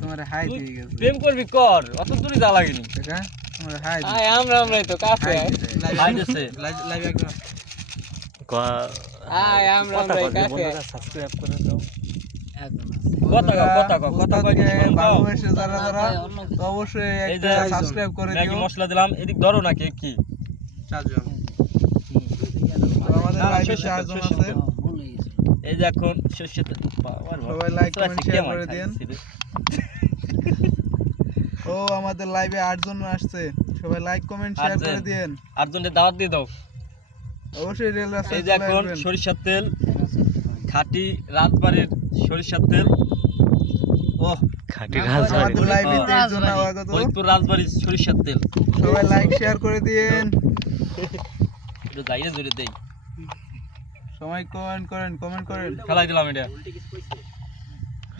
তোমার হাই দিয়ে গেছে প্রেম করবি কর অত দূরে যা লাগেনি কাকা তোমার হাই আয় আমরাই তো কাছে হাই দিছে লাইভ একদম আয় আমরাই কাছে সাবস্ক্রাইব করে দাও একদম কথা কই ভালোবাসে যারা যারা তো অবশ্যই এই যে একটা সাবস্ক্রাইব করে ম্যাগি দিও মশলা দিলাম এদিক ধরো না কে কি চারজন আমাদের লাইভে চারজন আছে এই যে এখন সরষে সবাই লাইক কমেন্ট শেয়ার করে দেন ও আমাদের লাইভে 8 জন আসছে সবাই লাইক কমেন্ট শেয়ার করে দেন 8 জনের দাওয়াত দিয়ে দাও অবশ্যই রেল রাস্তায় এই যে এখন সরিষার তেল খাঁটি রাজবাড়ির সরিষার তেল ও খাঁটি রাজবাড়ি আমাদের লাইভে 23 জন আগত ফরিদপুর রাজবাড়ির সরিষার তেল সবাই লাইক শেয়ার করে দেন এটা যাইরে জুড়ে দেই সবাই কমেন্ট করেন খেলাই দিলাম এটা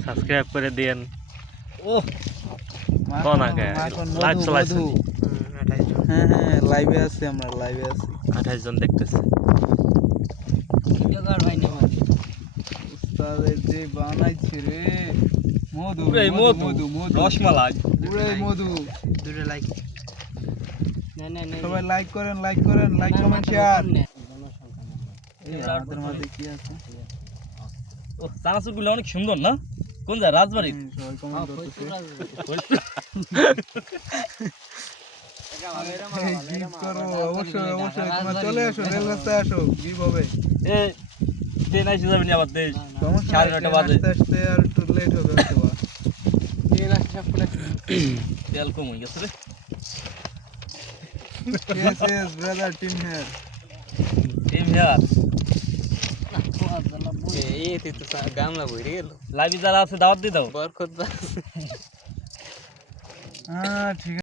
সাবস্ক্রাইব করে দেন ও কোন আগে লাইভ চলাইছে হ্যাঁ লাইভে আছি আমরা লাইভে আছি 28 জন দেখতেছে জগার ভাই না উস্তাদের যে বানাইছে রে মধু পুরাই মধু রসমালাই পুরাই মধু দুটো লাইক না সবাই লাইক করেন লাইক কমেন্ট শেয়ার এই আমাদের মাঝে কি আছে ও চানাচুরগুলো অনেক সুন্দর না কোন যায় রাজবাড়ি সবাই কমেন্ট করতেছে গিফট করো অবশ্যই তোমরা চলে আসো রেল রাস্তায় আসো গিফট হবে এই ট্রেন আইসে যাবেনি আবার দেশ সমস্যা নাই, 9:30 বাজে আস্তে আস্তে আর একটু লেট হবে হয়তো বা। তেল কম হয়ে গেছে রে Yes, brother, team here. Team here এই তো গামলা বইরে গেল লাইভে যারা আছে দাওয়াত দিয়ে দাও বরকত ঠিক আছে